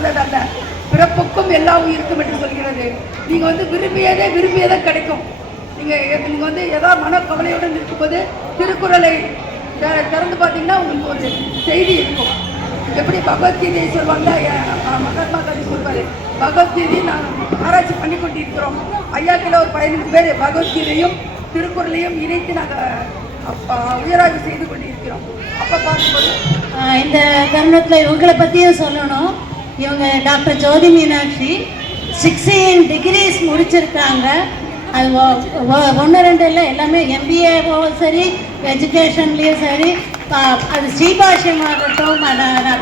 சார்ந்தது அல்ல, பிறப்புக்கும் எல்லா உயிருக்கும் என்று சொல்கிறது. நீங்கள் விரும்பியதே கிடைக்கும். நீங்கள் ஏதாவது மனக்கவலையுடன் இருக்கும்போது திருக்குறளை திறந்து பார்த்தீங்கன்னா உங்களுக்கு ஒரு செய்தி இருக்கும். எப்படி பகவத்கீதையை சொல்லுவாங்க, மகாத்மா காந்தி சொல்வார், பகவத்கீதையை நாங்கள் ஆராய்ச்சி பண்ணி கொண்டிருக்கிறோம். ஐயாக்கில் ஒரு 15 பேர் பகவத்கீதையும் திருக்குறளையும் இணைத்து நாங்கள் உயராய்வு செய்து கொண்டிருக்கிறோம். அப்போ பார்க்கும்போது இந்த தருணத்தில் இவங்களை பற்றியும் சொல்லணும். இவங்க டாக்டர் ஜோதி மீனாட்சி 16 டிகிரிஸ் முடிச்சிருக்காங்க. அது 1-2 இல்லை, எல்லாமே MBAவும் சரி, எஜுகேஷன்லேயும் சரி, அது ஸ்ரீபாஷ்யமாகட்டும்,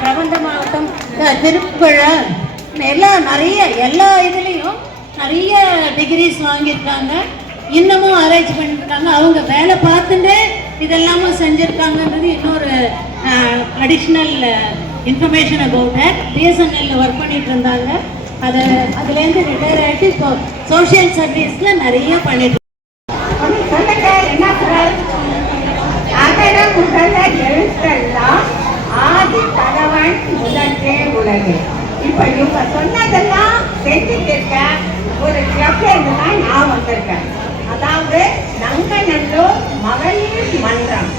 பிரபந்தமாகட்டும், திருக்குறள் எல்லாம் எல்லா இதுலேயும் நிறைய டிகிரிஸ் வாங்கியிருக்காங்க. இன்னமும் ஆராய்ச்சி பண்ணியிருக்காங்க. அவங்க வேலை பார்த்துட்டு இதெல்லாமும் செஞ்சுருக்காங்கன்றது இன்னொரு அடிஷ்னல் இன்ஃபர்மேஷன் அபவுட் தட். பிஎஸ்என்எல்ல ஒர்க் பண்ணிட்டு இருந்தாங்க. அதுலேருந்து ரிட்டையர் ஆகிட்டு இப்போ சோஷியல் சர்வீஸில் நிறைய பண்ணிட்டு ஆதி தகவன் முதற்றே உலகு. இப்ப இவங்க சொன்னதெல்லாம் செஞ்சுட்டு இருக்க ஒரு கிளப்லேருந்து தான் நான் வந்திருக்கேன். அதாவது நங்கநல்லூர் மகளிர் மன்றம்.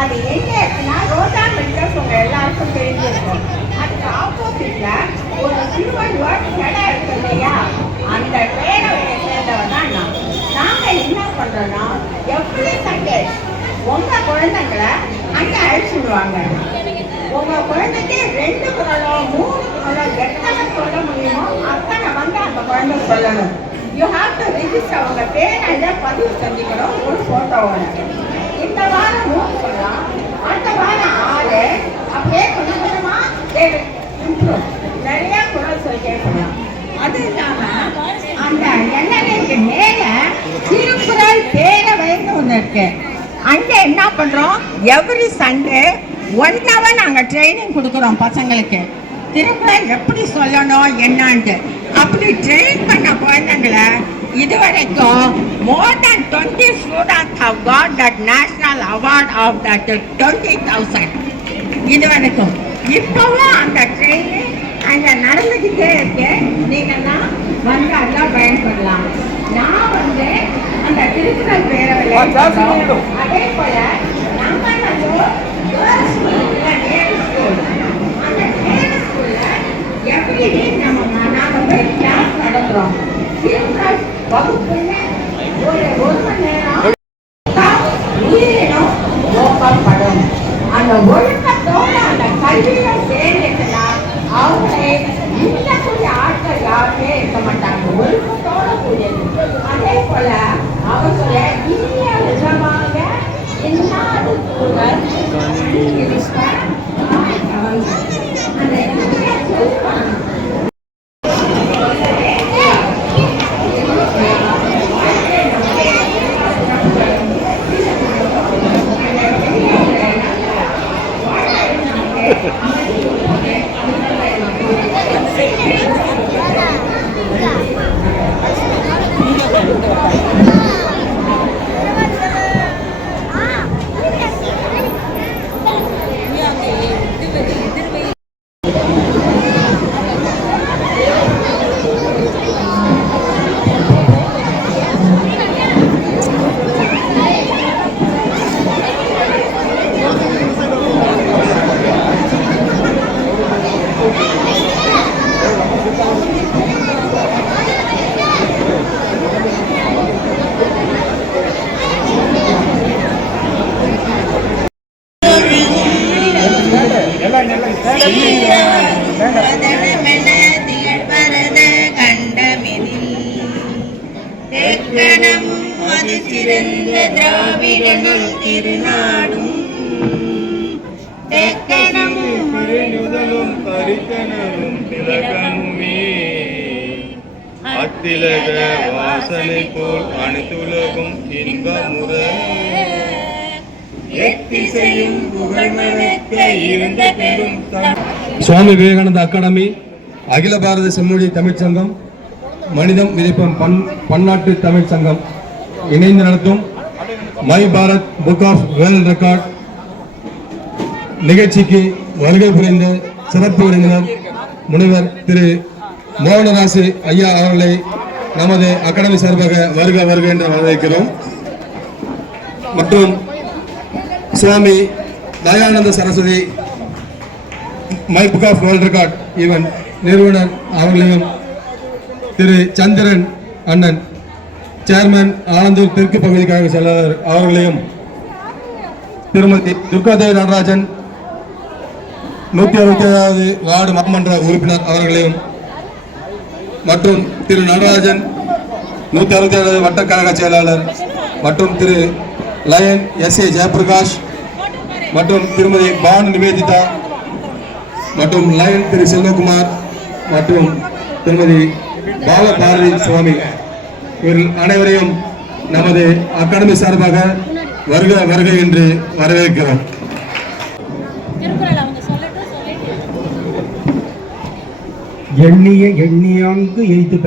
அது எங்க இருக்குன்னா ரோஜா மெட்ரஸ் உங்க எல்லாருக்கும் தெரிஞ்சிருக்கும். அதுக்கு ஆப்போசிட்ல ஒரு திருவள்ளுவர் கடை இருக்கு இல்லையா, அந்த பேரவையை சேர்ந்தவன் தான் நான். நாங்க என்ன பண்றோம்னா எவ்ரி சண்டே உங்க குழந்தைங்களை அங்கே அழைச்சிடுவாங்க. உங்க குழந்தைக்கு 2 குறளோ 3 குறளோ எத்தனை சொல்ல முடியுமோ அத்தனை வந்து அந்த குழந்தை சொல்லணும். You have to register. உங்க பேரை பதிவு செஞ்சுக்கணும் ஒரு போட்டோவோட. இந்த வாரம் 3 சொல்லலாம், அடுத்த வாரம் 6, அப்படியே கொஞ்சம் கொஞ்சமா இம்ப்ரூவ் நிறைய குறள் சொல்லி கேட்கலாம். அது இல்லாம அந்த எல்லைக்கு மேல திருக்குறள் பேரவைன்னு ஒன்று இருக்கு. அங்கே என்ன பண்ணுறோம், எவ்ரி சண்டே 1 hour நாங்கள் ட்ரைனிங் கொடுக்குறோம் பசங்களுக்கு. திருக்குறள் எப்படி சொல்லணும் என்னன்ட்டு அப்படி ட்ரெயின் பண்ண குழந்தைங்களை இதுவரைக்கும் more than 20 students have got that national award of that 20,000 இதுவரைக்கும். இப்போவும் அந்த ட்ரைனிங் அங்கே நடந்துக்கிட்டே இருக்கு. நீங்கள்லாம் வந்து அதெல்லாம் பயன்படலாம். நான் அந்த திருக்குறள் பேரவையில் அதே போல நம்ம அந்த நேரு ஸ்கூல்ல எவ்ரிடே நாங்கள் போய் கிளாஸ் நடத்துகிறோம். திருக்குறள் வகுப்புல ஒரு மணி நேரம் உயிரினம் ஓப்பப்படும். அந்த ஒழுக்கத்தோட அந்த கல்வியில சேர்ந்துட்டுனா அவங்களே கூடிய ஆட்கள் யாருமே இருக்க மாட்டாங்க. ஒழுக்கத்தோட கூடியது. அதே போல அவங்கள இனிய விதமாக இன்னாது கூறல் அந்த இனிய சொல்வாங்க. திராவிடனுள் திருநாடும் அத்திலக வாசனை போல் அனைத்துலகும் இன்பமுற சுவாமி விவேகானந்த அகாடமி, அகில பாரத செம்மொழி தமிழ் சங்கம், மனிதம் விதைப்பம் பன்னாட்டு தமிழ் சங்கம் இணைந்து நடத்தும் my Bharat book of world record நிகழ்ச்சிக்கு வருகை புரிந்த சிறப்பு விருந்தினர் முனைவர் திரு மோகனராசு ஐயா அவர்களை நமது அகாடமி சார்பாக வருக வருக என்று வரவேற்கிறோம். மற்றும் Swami Dayananda Saraswati my book of world record event நிறுவனர் அவர்களையும், திரு சந்திரன் அண்ணன் சேர்மன் ஆலந்தூர் தெற்கு பகுதி கழக செயலாளர் அவர்களையும், திருமதி துர்காதேவி நடராஜன் 167வது வார்டு மாமன்ற உறுப்பினர் அவர்களையும், மற்றும் திரு நடராஜன் 167வது வட்டக்கழக செயலாளர், மற்றும் திரு லயன் SA ஜெயபிரகாஷ், மற்றும் திருமதி பானு நிவேதிதா, மற்றும் லயன் திரு செல்வகுமார், மற்றும் திருமதி பாலபாரதி சுவாமி, இவர்கள் அனைவரையும் நமது அகாடமி சார்பாக வருக வருக என்று வரவேற்கிறோம். எண்ணிய எண்ணியாங்கு எய்துப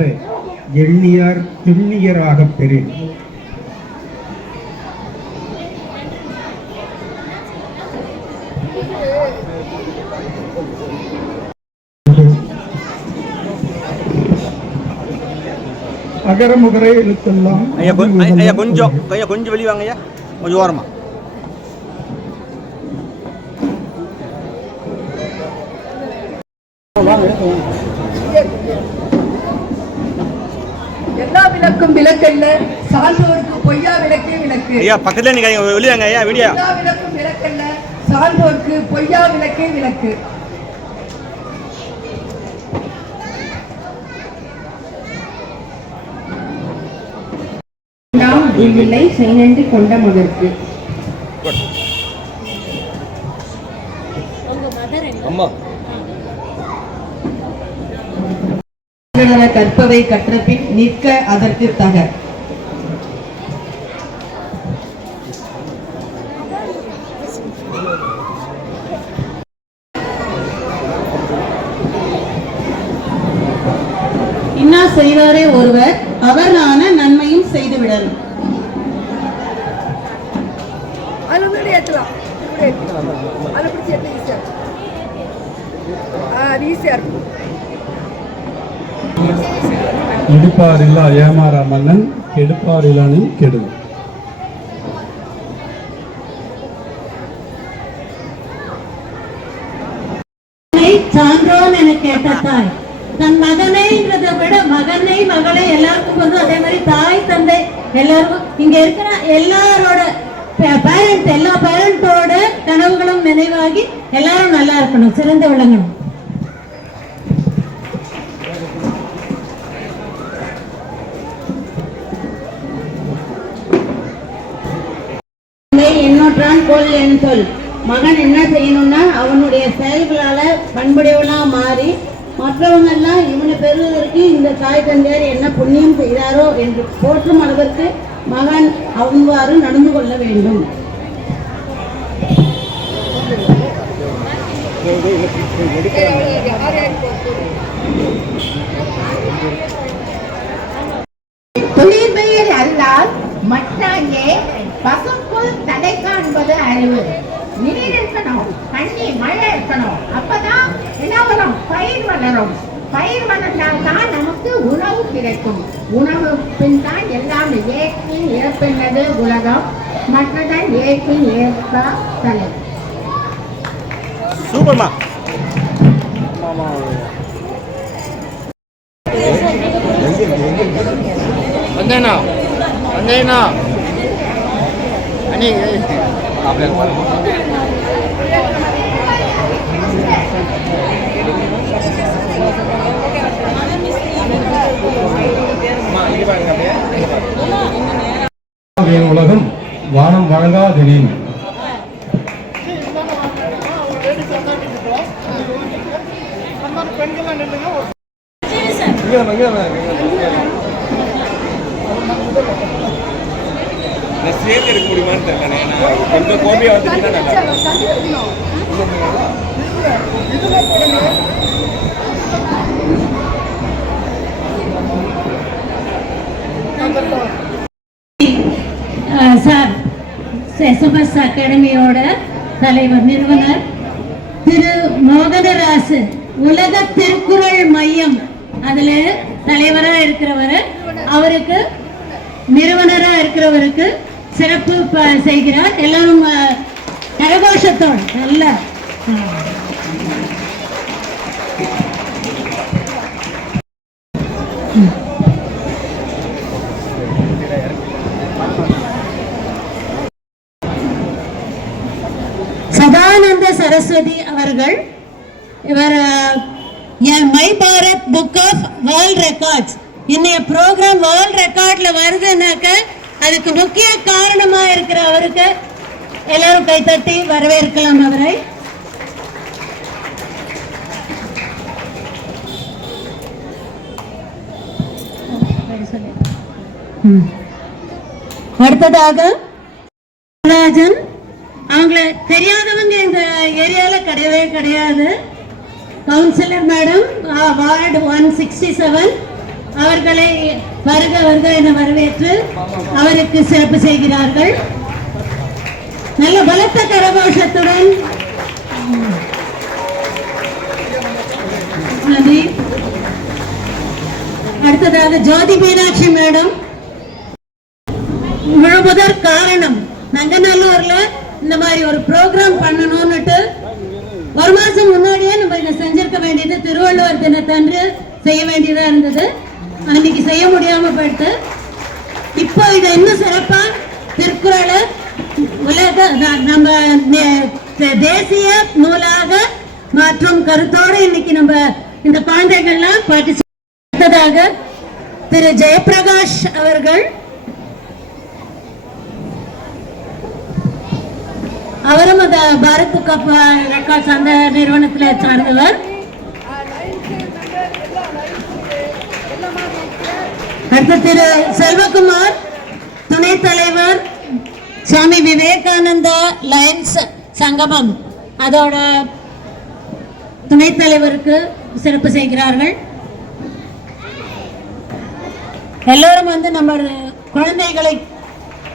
எண்ணியார் துண்ணியராகப் பெறேன். அகரமுகரை எழுத்தெல்லாம் கொஞ்சம் வெளியே வாங்க ஐயா, கொஞ்சம் ஓரமா. எல்லா விளக்கும் விளக்கல்ல, சான்றோருக்கு பொய்யா விளக்கே விளக்கு. ஐயா பக்கத்துல நீங்க வெளியே வாங்க ஐயா, வீடியோ. எல்லா விளக்கும் விளக்கல்ல, சான்றோருக்கு பொய்யா விளக்கே விளக்கு. நாம் இவ்வில்லை செய்நன்றி கொண்ட மகற்கு. கற்பவை கற்றபின் நிற்க அதற்கு தக. இன்னா செய்வாரே ஒருவர் அவர் ஆன நன்மையும் செய்து விடணும். அது வந்து ஏற்றலாம், அதை பிடிச்சி ஏற்ற ஈஸியாக இருக்கும். அது ஈஸியாக இருக்கும். இடுப்பாரில்லா ஏமாறா மன்னன் கெடுப்பாரிலானின் கெடும். சான்றோன் என கேட்ட தாய் தன் மகனைன்றதை விட மகனை மகளை எல்லாருக்கும் வந்து அதே மாதிரி தாய் தந்தை எல்லாருக்கும் இங்க இருக்கிற எல்லாரோட பேரண்ட் எல்லா பேரண்டோட கனவுகளும் நினைவாகி எல்லாரும் நல்லா இருக்கணும், சிறந்து விளங்கணும். என்னொற்றான் கொல் என் சொல். மகன் என்ன செய்யணும்னா அவனுடைய செயல்களால பண்புடையவனா மாறி மற்றவங்க எல்லாம் இவனை பெறுவதற்கு இந்த தாய் தந்தையர் என்ன புண்ணியம் செய்தாரோ என்று போற்றும் அளவிற்கு மகன் அவ்வாறு நடந்து கொள்ள வேண்டும். தொழிற்பெயர் அல்லால் மற்றாங்கே பசுக்குள் தடை காண்பது அறிவு. நீர் இருக்கணும், தண்ணி மழை இருக்கணும், அப்பதான் என்ன வரும்? பயிர் வளரும். பயிர் வளர்ந்தால் தான் நமக்கு உணவு கிடைக்கும். உணவு பின் தான் எல்லாமே. ஏற்பின் இறப்பென்னது உலகம், மற்றதான் ஏற்பின் ஏற்ப தலை. சூப்பர்மா. வந்தேனா வந்தேனா அண்ணே உலகம் வானம் வழங்காதெனின். சேர்ந்து எடுக்க முடியுமான்னு தெரியல. கொஞ்சம் கோபியா வந்துச்சுன்னா சார் எஸ்எம்எஸ் அகாடமியோட தலைவர் நிறுவனர் திரு மோகனராசு உலக திருக்குறள் மையம் அதுல தலைவரா இருக்கிறவர், அவருக்கு நிறுவனரா இருக்கிறவருக்கு சிறப்பு செய்கிறார். எல்லாரும் கரகோஷத்தோடு நல்ல சதானந்த சரஸ்வதி அவர்கள், இவர் my Bharat book of world records, இன்னைய ப்ரோக்ராம் வேர்ல்ட் ரெக்கார்ட்ல வருதுன்னாக்க அதுக்கு முக்கிய காரணமா இருக்கிற அவருக்கு எல்லாரும் கைத்தட்டி வரவேற்கலாம் அவரை. அடுத்ததாக ராஜன், அவங்கள தெரியாதவங்க இந்த ஏரியால கிடையவே கிடையாது. கவுன்சிலர் மேடம் வார்டு 167 அவர்களை வருக வருக என வரவேற்று அவருக்கு சிறப்பு செய்கிறார்கள். நல்ல பலத்த கரகோஷத்துடன். அடுத்ததாக ஜோதி மீனாட்சி மேடம், முழுமுதற் காரணம் நங்கநல்லூர்ல இந்த மாதிரி ஒரு ப்ரோக்ராம் பண்ணணும்னுட்டு ஒரு மாசம் முன்னாடியே நம்ம இதை செஞ்சிருக்க வேண்டியது, திருவள்ளுவர் தினத்தன்று செய்ய வேண்டியதா இருந்தது. அன்னைக்கு செய்ய முடியாம போயிட்டு இப்போ இதை இன்னும் சிறப்பா திருக்குறளை உலக நம்ம தேசிய நூலாக மாற்றும் கருத்தோடு இன்னைக்கு நம்ம இந்த குழந்தைகள்லாம் பார்த்ததாக திரு ஜெயபிரகாஷ் அவர்கள், அவரும் அந்த பாரத் புக் ஆஃப் ரெக்கார்ட்ஸ் அந்த நிறுவனத்தில் சார்ந்தவர். அடுத்த திரு செல்வகுமார், துணைத் தலைவர் சுவாமி விவேகானந்தா லயன்ஸ் சங்கமம், அதோட துணைத் தலைவருக்கு சிறப்பு செய்கிறார்கள். எல்லோரும் வந்து நம்ம குழந்தைகளை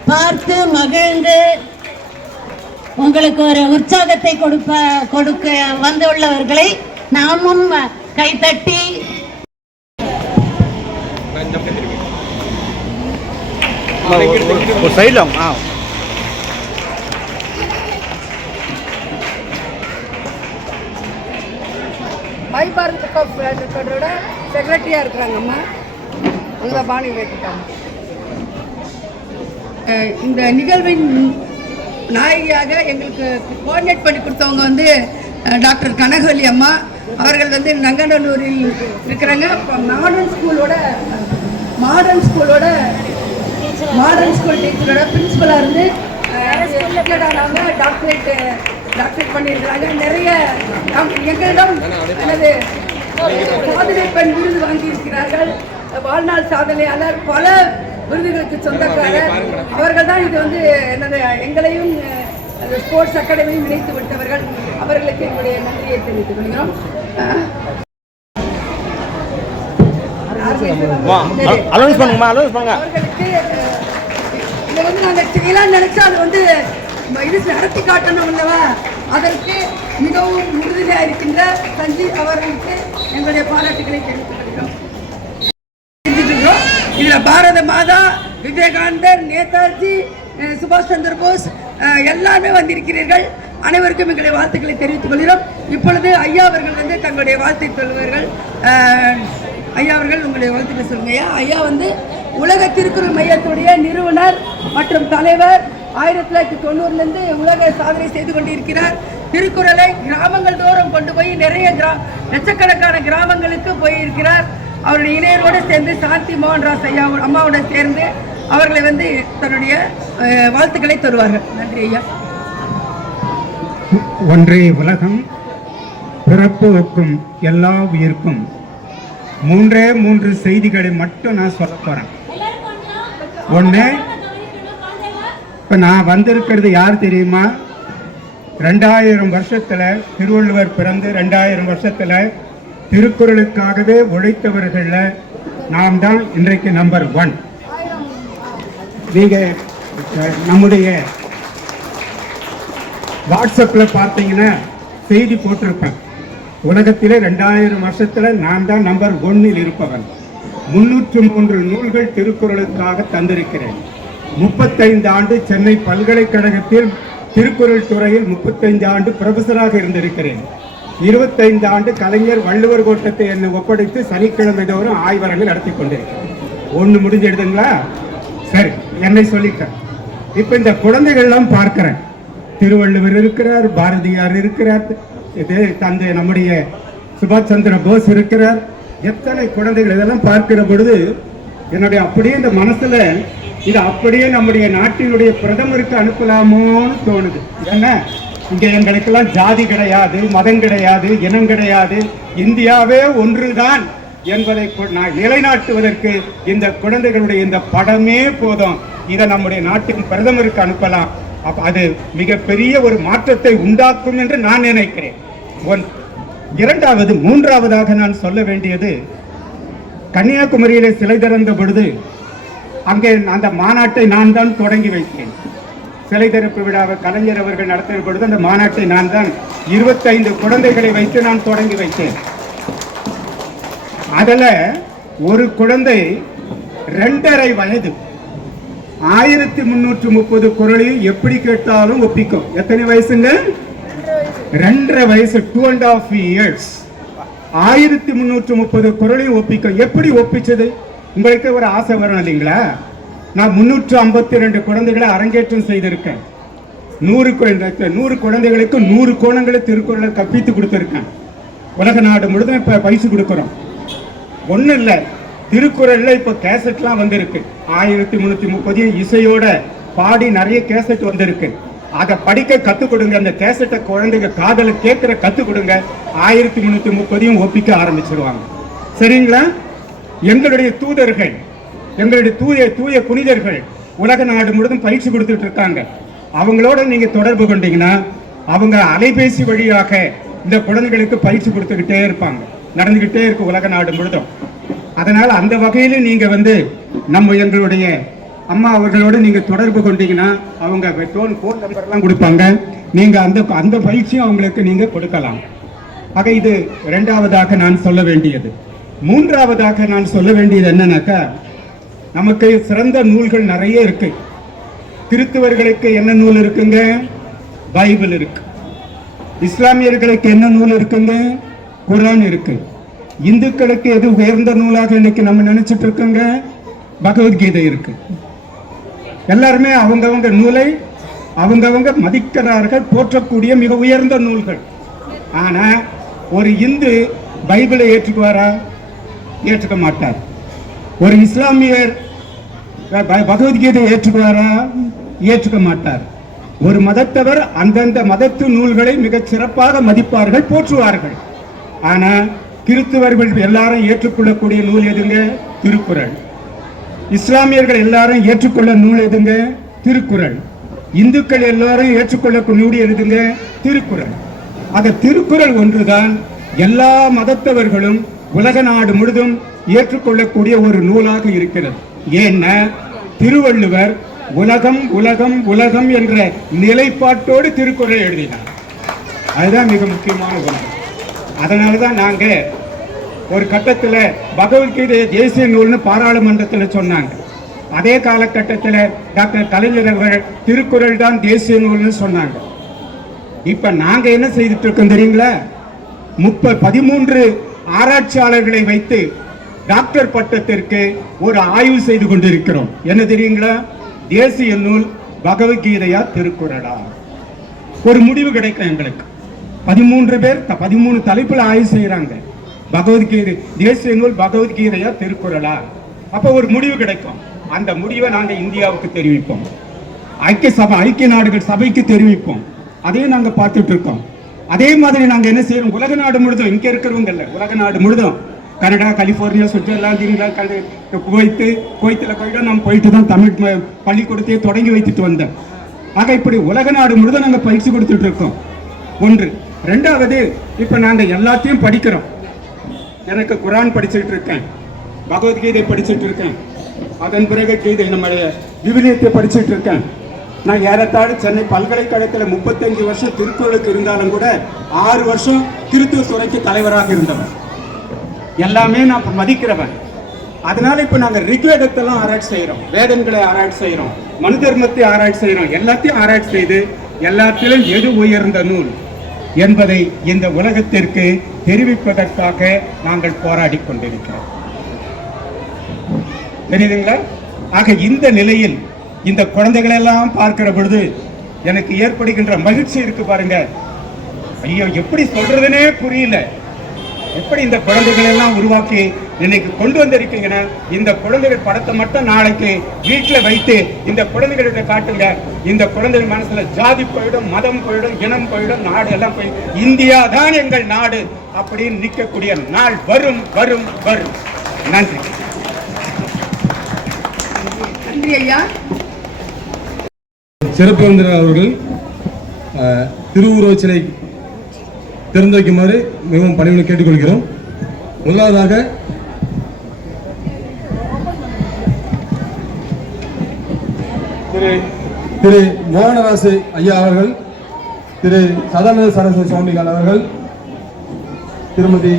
பார்த்து மகிழ்ந்து உங்களுக்கு ஒரு உற்சாகத்தை கொடுக்க வந்துள்ளவர்களை நாமும் கைத்தட்டி my Bharat book of world ரெக்கார்டோட செக்ரட்டரியா இருக்கிறாங்க அம்மா, அங்கே பாணி வைக்கிட்டாங்க. இந்த நிகழ்வின் நாயகியாக எங்களுக்கு கோஆர்டினேட் பண்ணி கொடுத்தவங்க வந்து டாக்டர் கனகவல்லி அம்மா அவர்கள் வந்து நங்கநல்லூரில் இருக்கிறாங்க. மாடர்ன் ஸ்கூல் டீச்சரோட பிரின்சிபலாக இருந்து டாக்டரேட் பண்ணியிருக்கிறாங்க. நிறைய எங்களிடம் எனது சாதனை பெண் விருது வாங்கியிருக்கிறார்கள். வாழ்நாள் சாதனையாளர், பல விருதுகளுக்கு சொந்தக்காரர் அவர்கள் தான். இது வந்து என்னது எங்களையும் ஸ்போர்ட்ஸ் அகாடமியும் இணைத்து விட்டவர்கள். அவர்களுக்கு எங்களுடைய நன்றியை தெரிவித்துக் கொள்கிறோம். அவர்களுக்கு இதை வந்து நாங்கள் செய்யலாம்னு நினைச்சா அது வந்து இது நடத்தி காட்டணும் அல்லவா, அதற்கு மிகவும் உறுதியாக இருக்கின்ற சஞ்சீவ் அவர்களுக்கு எங்களுடைய பாராட்டுகளை தெரிவித்துக் கொள்கிறோம். இதுல பாரத மாதா, விவேகானந்தர், நேதாஜி, சுபாஷ் சந்திர போஸ் எல்லாமே வந்திருக்கிறீர்கள். அனைவருக்கும் எங்களுடைய வாழ்த்துக்களை தெரிவித்துக் கொள்கிறோம். இப்பொழுது ஐயா அவர்கள் வந்து தங்களுடைய வாழ்த்தை சொல்வார்கள். ஐயா அவர்கள் உங்களுடைய வாழ்த்துக்களை சொல்லுங்க. ஐயா வந்து உலக திருக்குறள் மையத்துடைய நிறுவனர் மற்றும் தலைவர். 1990 உலக சாதனை செய்து கொண்டிருக்கிறார். திருக்குறளை கிராமங்கள் தோறும் கொண்டு போய் நிறைய லட்சக்கணக்கான கிராமங்களுக்கு போயிருக்கிறார். அவருடைய இணையரோடு சேர்ந்து சாந்தி மோகன்ராஜ் ஐயா அம்மாவோட சேர்ந்து அவர்களை வந்து தன்னுடைய வாழ்த்துக்களை தருவார்கள். நன்றி ஐயா. ஒன்றே உலகம், பிறப்பு ஒக்கும் எல்லா உயிர்க்கும். 3 செய்திகளை மட்டும் நான் சொல்ல போறேன். ஒன்று, இப்போ நான் வந்திருக்கிறது யார் தெரியுமா? 2000 வருஷத்துல திருவள்ளுவர் பிறந்து 2000 வருஷத்துல திருக்குறளுக்காகவே உழைத்தவர்கள நாம் தான் இன்றைக்கு நம்பர் 1. நீங்க நம்முடைய வாட்ஸ்அப்ல பார்த்தீங்கன்னா செய்தி போட்டிருப்பேன். உலகத்திலே 2000 வருஷத்துல நான் தான் நம்பர் 1 இருப்பவன். 303 நூல்கள் திருக்குறளுக்காக தந்திருக்கிறேன். 35 ஆண்டு சென்னை பல்கலைக்கழகத்தில் திருக்குறள் துறையில் 35 ஆண்டு ப்ரொஃபஸராக இருந்திருக்கிறேன். 25 ஆண்டு கலைஞர் வள்ளுவர் கோட்டத்தை என்னை ஒப்படைத்து சனிக்கிழமை தோறும் ஆய்வரங்கு நடத்தி கொண்டிருக்கிறேன். ஒன்று முடிஞ்சிடுதுங்களா? சரி, என்னை சொல்லிட்டேன். இப்ப இந்த குழந்தைகள்லாம் பார்க்கிறேன். திருவள்ளுவர் இருக்கிறார், பாரதியார் இருக்கிறார், இது தந்தை நம்முடைய சுபாஷ் சந்திர போஸ் இருக்கிறார். எத்தனை குழந்தைகள் இதெல்லாம் பார்க்கிற பொழுது என்னுடைய அப்படியே இந்த மனசுல இது அப்படியே நம்முடைய நாட்டினுடைய பிரதமருக்கு அனுப்பலாமோன்னு தோணுது. என்ன, இங்க எங்களுக்கெல்லாம் ஜாதி கிடையாது, மதம் கிடையாது, இனம் கிடையாது, இந்தியாவே ஒன்றுதான் என்பதை நிலைநாட்டுவதற்கு இந்த குழந்தைகளுடைய இந்த படமே போதும். இதை நம்முடைய நாட்டின் பிரதமருக்கு அனுப்பலாம். அது மிகப்பெரிய ஒரு மாற்றத்தை உண்டாக்கும் என்று நான் நினைக்கிறேன். மூன்றாவதாக நான் சொல்ல வேண்டியது, கன்னியாகுமரியிலே சிலை திறந்த பொழுது அங்கே அந்த மாநாட்டை நான் தான் தொடங்கி வைத்தேன். சிலை திறப்பு விழாவை கலைஞர் அவர்கள் நடத்திய பொழுது அந்த மாநாட்டை நான் தான் 25 குழந்தைகளை வைத்து நான் தொடங்கி வைத்தேன். அதுல ஒரு குழந்தை 2.5 வயது 1330 குறளையும் எப்படி கேட்டாலும் ஒப்பிக்கும். எத்தனை வயசுங்க? 2.5 வயசு, 2.5 years. 1330 குறளையும் ஒப்பிக்கும். எப்படி ஒப்பிச்சது? உங்களுக்கு ஒரு ஆசை வரும் இல்லைங்களா? நான் 352 குழந்தைகளை அரங்கேற்றம் செய்திருக்கேன். 100 குழந்தைகளுக்கு 100 கோணங்களை திருக்குறளை கற்பித்து கொடுத்திருக்கேன். உலக நாடு முழுதும் இப்ப பரிசு கொடுக்கிறோம். ஒண்ணு இல்ல, திருக்குறள்ல இப்ப கேசட்லாம் வந்திருக்கு. 1330 இசையோட பாடி நிறைய கேசட் வந்திருக்கு. அதை படிக்க கத்துக் கொடுங்க. அந்த கேசட்டை குழந்தைங்க காதல கேட்கிற கத்துக் கொடுங்க. 1330 ஒப்பிக்க ஆரம்பிச்சிருவாங்க. சரிங்களா? எங்களுடைய தூதர்கள், எங்களுடைய தூய புனிதர்கள் உலக நாடு முழுதும் பயிற்சி கொடுத்துட்டு இருக்காங்க. அவங்களோட நீங்க தொடர்பு கொண்டீங்கன்னா அவங்க அலைபேசி வழியாக இந்த குழந்தைகளுக்கு பயிற்சி கொடுத்துக்கிட்டே இருப்பாங்க. நடந்துகிட்டே இருக்கு உலக நாடு முழுதும். அதனால அந்த வகையில நீங்க நம்ம எங்களுடைய அம்மா அவர்களோட நீங்க தொடர்பு கொண்டீங்கன்னா அவங்க போன் நம்பர் எல்லாம் கொடுப்பாங்க. நீங்க அந்த பயிற்சியும் அவங்களுக்கு நீங்க கொடுக்கலாம். ஆக இது இரண்டாவதாக நான் சொல்ல வேண்டியது. மூன்றாவதாக நான் சொல்ல வேண்டியது என்னன்னாக்கா, நமக்கு சிறந்த நூல்கள் நிறைய இருக்கு. கிறிஸ்தவர்களுக்கு என்ன நூல் இருக்குங்க? பைபிள் இருக்கு. இஸ்லாமியர்களுக்கு என்ன நூல் இருக்குங்க? குர்ஆன் இருக்கு. இந்துக்களுக்கு எது உயர்ந்த நூலாக இன்னைக்கு நம்ம நினைச்சிட்டு இருக்கோங்க? பகவத்கீதை இருக்கு. எல்லாருமே அவங்கவங்க நூலை அவங்கவங்க மதிக்கிறார்கள், போற்றக்கூடிய மிக உயர்ந்த நூல்கள். ஆனா ஒரு இந்து பைபிளை ஏற்றுக்குவாரா? ஏற்றுக்க மாட்டார். ஒரு இஸ்லாமியர் பகவத்கீதை ஏற்றுக்குவாரா? ஏற்றுக்க மாட்டார். ஒரு மதத்தவர் அந்தந்த மதத்து நூல்களை மிகச் சிறப்பாக மதிப்பார்கள், போற்றுவார்கள். ஆனா கிறிஸ்தவர்கள் எல்லாரும் ஏற்றுக்கொள்ளக்கூடிய நூல் எதுங்க? திருக்குறள். இஸ்லாமியர்கள் எல்லாரும் ஏற்றுக்கொள்ள நூல் எதுங்க? திருக்குறள். இந்துக்கள் எல்லாரும் ஏற்றுக்கொள்ளக்கூடிய நூல் எதுங்க? திருக்குறள். ஆக திருக்குறள் ஒன்றுதான் எல்லா மதத்தவர்களும் உலக நாடு முழுதும் ஏற்றுக்கொள்ளக்கூடிய ஒரு நூலாக இருக்கிறது. ஏன்னா திருவள்ளுவர் உலகம் உலகம் உலகம் என்ற நிலைப்பாட்டோடு திருக்குறளை எழுதினார். அதுதான் மிக முக்கியமான ஒன்று. அதனாலதான் நாங்க ஒரு கட்டத்தில் பகவத்கீதை தேசிய நூல்னு பாராளுமன்றத்தில் சொன்னாங்க. அதே காலகட்டத்தில் டாக்டர் கலைஞர் அவர்கள் திருக்குறள் தான் தேசிய நூல்னு சொன்னாங்க. இப்ப நாங்க என்ன செய்துட்டு இருக்கோம் தெரியுங்களா? 13 ஆராய்ச்சியாளர்களை வைத்து டாக்டர் பட்டத்திற்கு ஒரு ஆய்வு செய்து கொண்டிருக்கிறோம். என்ன தெரியுங்களா? தேசிய நூல் பகவத்கீதையா திருக்குறளா? ஒரு முடிவு கிடைக்கும் எங்களுக்கு. 13 பேர் 13 தலைப்புல ஆய்வு செய்யறாங்க. பகவத்கீதை தேசிய நூல் பகவத்கீதையா திருக்குறளா? அப்ப ஒரு முடிவு கிடைக்கும். அந்த முடிவை நாங்க இந்தியாவுக்கு தெரிவிப்போம், ஐக்கிய நாடுகள் சபைக்கு தெரிவிப்போம். அதையும் நாங்க பார்த்துட்டு இருக்கோம். அதே மாதிரி நாங்க என்ன செய்யறோம்? உலக நாடு முழுதும், இங்க இருக்கிறவங்க இல்ல, உலக நாடு முழுதும், கனடா, கலிபோர்னியா, சுவிட்சர்லாந்து, இங்கிலாந்து, குவைத்துல போயிட்டு நம்ம போயிட்டு தான் தமிழ் பள்ளிக்கூடத்தையே தொடங்கி வைத்துட்டு வந்தோம். ஆக இப்படி உலக நாடு முழுதும் நாங்க பயிற்சி கொடுத்துட்டு இருக்கோம். ஒன்று. ரெண்டாவது, இப்ப நாங்க எல்லாத்தையும் படிக்கிறோம். எனக்கு குர்ஆன் படிச்சுட்டு இருக்கேன், பகவத்கீதை படிச்சுட்டு இருக்கேன், அதன் பிறகு கீதை நம்முடைய விவிலியத்தை படிச்சுட்டு இருக்கேன். நான் ஏறத்தாழ சென்னை பல்கலைக்கழகத்தில் 35 வருஷம் திருக்குறளுக்கு இருந்தாலும் கூட 6 வருஷம் கிறித்துவ துறைக்கு தலைவராக இருந்தவன். எல்லாமே நான் இப்போ மதிக்கிறவன். அதனால இப்போ நாங்கள் ரிக்வேதத்தெல்லாம் ஆராய்ச்சி செய்கிறோம், வேதங்களை ஆராய்ச்சி செய்கிறோம், மனு தர்மத்தை ஆராய்ச்சி செய்கிறோம். எல்லாத்தையும் ஆராய்ச்சி செய்து எல்லாத்திலும் எது உயர்ந்த நூல் என்பதை இந்த உலகத்திற்கு தெரிவிப்பதற்காக நாங்கள் போராடி கொண்டிருக்கிறோம். தெரியுதுங்களா? ஆக இந்த நிலையில் இந்த குழந்தைகளை எல்லாம் பார்க்கிற பொழுது எனக்கு ஏற்படுகின்ற மகிழ்ச்சி இருக்கு பாருங்க. ஐயோ, எப்படி சொல்றதுனே புரியல. எப்படி இந்த குழந்தைகள் எல்லாம் உருவாக்கி இன்னைக்கு கொண்டு வந்திருக்கீங்கன்னா, இந்த குழந்தைகள் படத்தை மட்டும் நாளைக்கு வீட்டில் வைத்து இந்த குழந்தைகள்கிட்ட காட்டுங்க. இந்த குழந்தைகள் மனசுல ஜாதி போயிடும், மதம் போயிடும், இனம் போயிடும், நாடு எல்லாம் போயிடும். இந்தியா தான் எங்கள் நாடு அப்படின்னு நிற்கக்கூடிய நாள் வரும் வரும் வரும். நன்றி. நன்றி ஐயா. சிறப்பு விருந்தினர் அவர்கள் திருவுருவச் சிலை திறந்து வைக்குமாறு மிகவும் பணிவுடன் கேட்டுக்கொள்கிறோம். முதலாவதாக திரு மோகனராசு ஐயா அவர்கள், திரு சதானந்த சரஸ்வதி சுவாமிகள் அவர்கள், திருமதி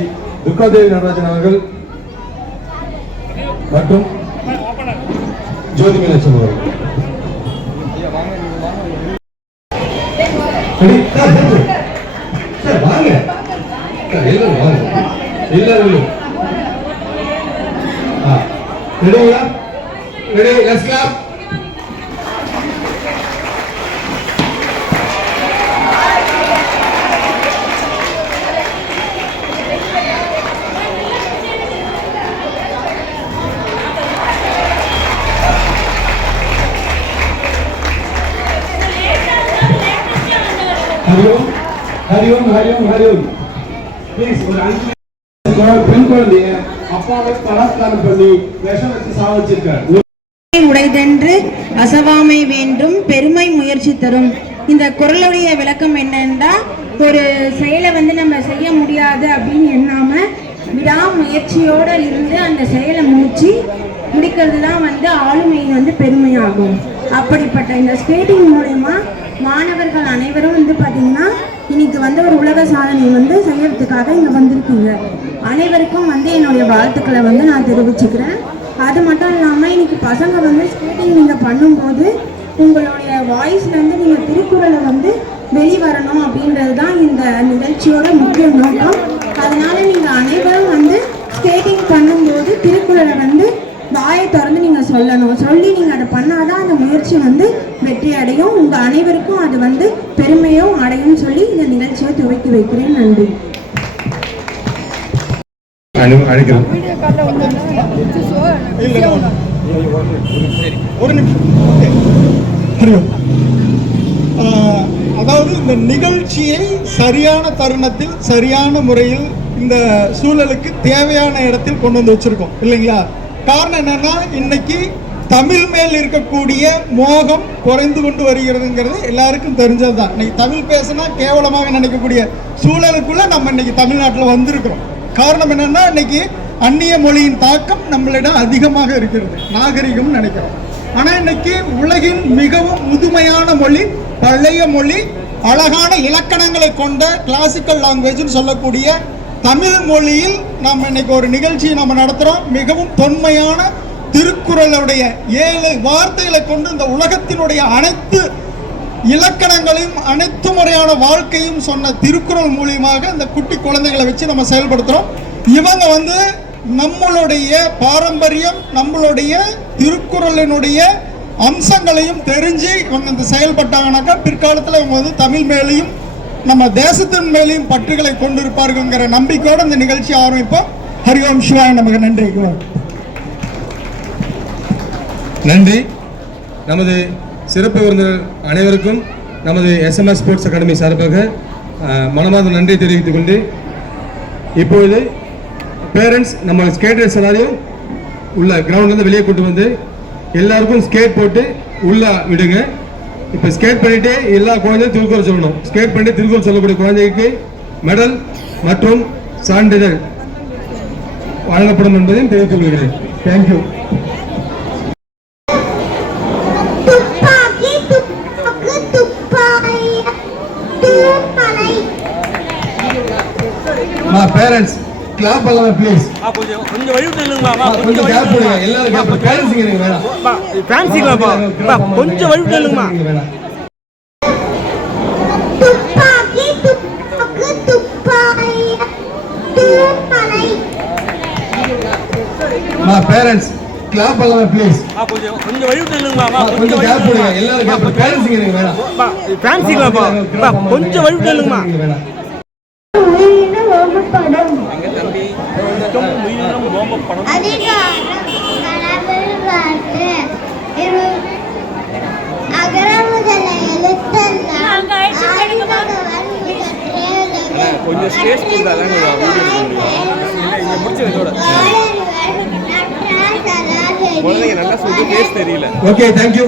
துர்காதேவி நடராஜன் அவர்கள் மற்றும் ஜோதி மீனாட்சி அவர்கள். வாங்க எல்லாரும் வாங்க, எல்லாரும் ரெடிங்களா? Ready, let's clap. Hariom Hariom Hariom. Please ஒரு 5 பெண் குழந்தைய அப்பாவை பலாத்காரம் பண்ணி விஷம் வச்சு சாவச்சிருக்காரு. உடைதென்று அசவாமை வேண்டும் பெருமை முயற்சி தரும். இந்த குறளுடைய விளக்கம் என்னன்னா, ஒரு செயலை நம்ம செய்ய முடியாது அப்படின்னு எண்ணாம விடாமுயற்சியோட இருந்து அந்த செயலை முடிக்கிறது தான் ஆளுமை பெருமையாகும். அப்படிப்பட்ட இந்த ஸ்கேட்டிங் மூலமா மாணவர்கள் அனைவரும் பார்த்தீங்கன்னா இன்னைக்கு ஒரு உலக சாதனை செய்யறதுக்காக இங்கே வந்திருக்கீங்க. அனைவருக்கும் என்னுடைய வாழ்த்துக்களை நான் தெரிவிச்சுக்கிறேன். அது மட்டும் இல்லாமல் இன்னைக்கு பசங்க ஸ்கேட்டிங் நீங்கள் பண்ணும்போது உங்களுடைய வாய்ஸ்லேருந்து நீங்கள் திருக்குறளை வெளிவரணும் அப்படின்றது தான் இந்த நிகழ்ச்சியோட முக்கிய நோக்கம். அதனால நீங்கள் அனைவரும் ஸ்கேட்டிங் பண்ணும்போது திருக்குறளை வாயை திறந்து நீங்கள் சொல்லணும். சொல்லி நீங்கள் அதை பண்ணாதான் அந்த முயற்சி வெற்றி அடையும். உங்கள் அனைவருக்கும் அது பெருமையும் அடையும் சொல்லி இந்த நிகழ்ச்சியை துவக்கி வைக்கிறேன். நன்றி. ஒரு நிமிஷம். அதாவது இந்த நிகழ்ச்சியை சரியான தருணத்தில் சரியான முறையில் இந்த சூழலுக்கு தேவையான இடத்தில் கொண்டு வந்து வச்சிருக்கோம் இல்லைங்களா? காரணம் என்னன்னா, இன்னைக்கு தமிழ் மேல் இருக்கக்கூடிய மோகம் குறைந்து கொண்டு வருகிறதுங்கிறது எல்லாருக்கும் தெரிஞ்சது தான். இன்னைக்கு தமிழ் பேசினா கேவலமாக நினைக்கக்கூடிய சூழலுக்குள்ள நம்ம இன்னைக்கு தமிழ்நாட்டில் வந்திருக்கிறோம். காரணம் என்னன்னா, இன்னைக்கு அந்நிய மொழியின் தாக்கம் நம்மளிடம் அதிகமாக இருக்கிறது, நாகரிகம் நினைக்கிறோம். ஆனால் இன்னைக்கு உலகின் மிகவும் முதுமையான மொழி, பழைய மொழி, அழகான இலக்கணங்களை கொண்ட கிளாசிக்கல் லாங்குவேஜ்னு சொல்லக்கூடிய தமிழ் மொழியில் நாம் இன்னைக்கு ஒரு நிகழ்ச்சியை நம்ம நடத்துகிறோம். மிகவும் தொன்மையான திருக்குறளுடைய 7 வார்த்தைகளை கொண்டு இந்த உலகத்தினுடைய அனைத்து இலக்கணங்களையும் அனைத்து முறையான வாழ்க்கையும் சொன்ன திருக்குறள் மூலியமாக இந்த குட்டி குழந்தைகளை வச்சு நம்ம செயல்படுத்துகிறோம். இவங்க நம்மளுடைய பாரம்பரியம், நம்மளுடைய திருக்குறளினுடைய அம்சங்களையும் தெரிஞ்சு இவங்க செயல்பட்டாங்கனாக்கா பிற்காலத்தில் இவங்க தமிழ் மேலேயும் நம்ம தேசத்தின் மேலேயும் பற்றுகளை கொண்டிருப்பார்கள்ங்கிற நம்பிக்கையோடு இந்த நிகழ்ச்சி ஆரம்பிப்போம். ஹரிஓம் சிவாய நமக்கு. நன்றி. நன்றி. நமது சிறப்பு விருந்தினர் அனைவருக்கும் நமது SMS ஸ்போர்ட்ஸ் அகாடமி சார்பாக மனமார்ந்த நன்றி தெரிவித்துக் கொண்டு, இப்பொழுது பேரண்ட்ஸ் நம்ம ஸ்கேட்டர்ஸ் எல்லாரையும் உள்ள கிரவுண்ட்லேருந்து வெளியே கொண்டு வந்து எல்லாருக்கும் ஸ்கேட் போட்டு உள்ள விடுங்க. இப்போ ஸ்கேட் பண்ணிட்டு எல்லா குழந்தையும் திருக்குறள் சொல்லணும். ஸ்கேட் பண்ணிட்டு திருக்குறள் சொல்லக்கூடிய குழந்தைக்கு மெடல் மற்றும் சான்றிதழ் வழங்கப்படும் என்பதையும் தெரிவித்துக் கொள்கிறேன். தேங்க்யூ. பேரண்ட்ஸ் கிளாப் பண்ணலாம் ப்ளீஸ். கொஞ்சம் கொஞ்சம் வழி விட்டு நில்லுங்கம்மா. கொஞ்சம் கேப் கொடுங்க. எல்லாரும் கேப். பேரண்ட்ஸ் இங்க இருங்க வேணாம். ஃபேன்சிங்கப்பா கொஞ்சம் வழி விட்டு நில்லுங்கம்மா. துப்பாக்கி துப்பாக்கு துப்பாய் தூமலை. பேரண்ட்ஸ் கிளாப் பண்ணலாம் ப்ளீஸ். கொஞ்சம் கொஞ்சம் வழி விட்டு நில்லுங்கம்மா. கொஞ்சம் கேப் கொடுங்க. எல்லாரும் கேப். பேரண்ட்ஸ் இங்க இருங்க வேணாம். ஃபேன்சிங்கப்பா கொஞ்சம் வழி விட்டு நில்லுங்கம்மா. உயிரின ஓமப்படம் எங்க தம்பி உயிரினம் ரோம படம் அதிகாரம் கடவுள் வார்த்தை அகர முதல எழுத்தெல்லாம் கொஞ்சம் ஸ்பேஸ் கொடுத்தாதாங்க இங்க முடிச்சு இதோட குழந்தைங்க நல்லா சொல்லி பேச தெரியல. Okay, thank you.